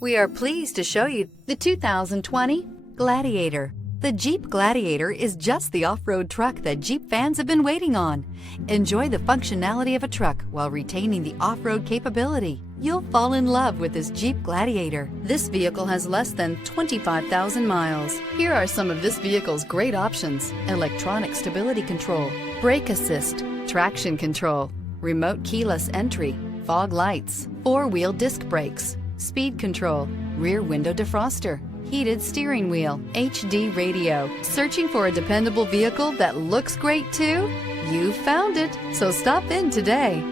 We are pleased to show you the 2020 Gladiator. The Jeep Gladiator is just the off-road truck that Jeep fans have been waiting on. Enjoy the functionality of a truck while retaining the off-road capability. You'll fall in love with this Jeep Gladiator. This vehicle has less than 25,000 miles. Here are some of this vehicle's great options: electronic stability control, brake assist, traction control, remote keyless entry, fog lights, four-wheel disc brakes, speed control, rear window defroster, heated steering wheel, HD radio. Searching for a dependable vehicle that looks great too? You found it, so stop in today.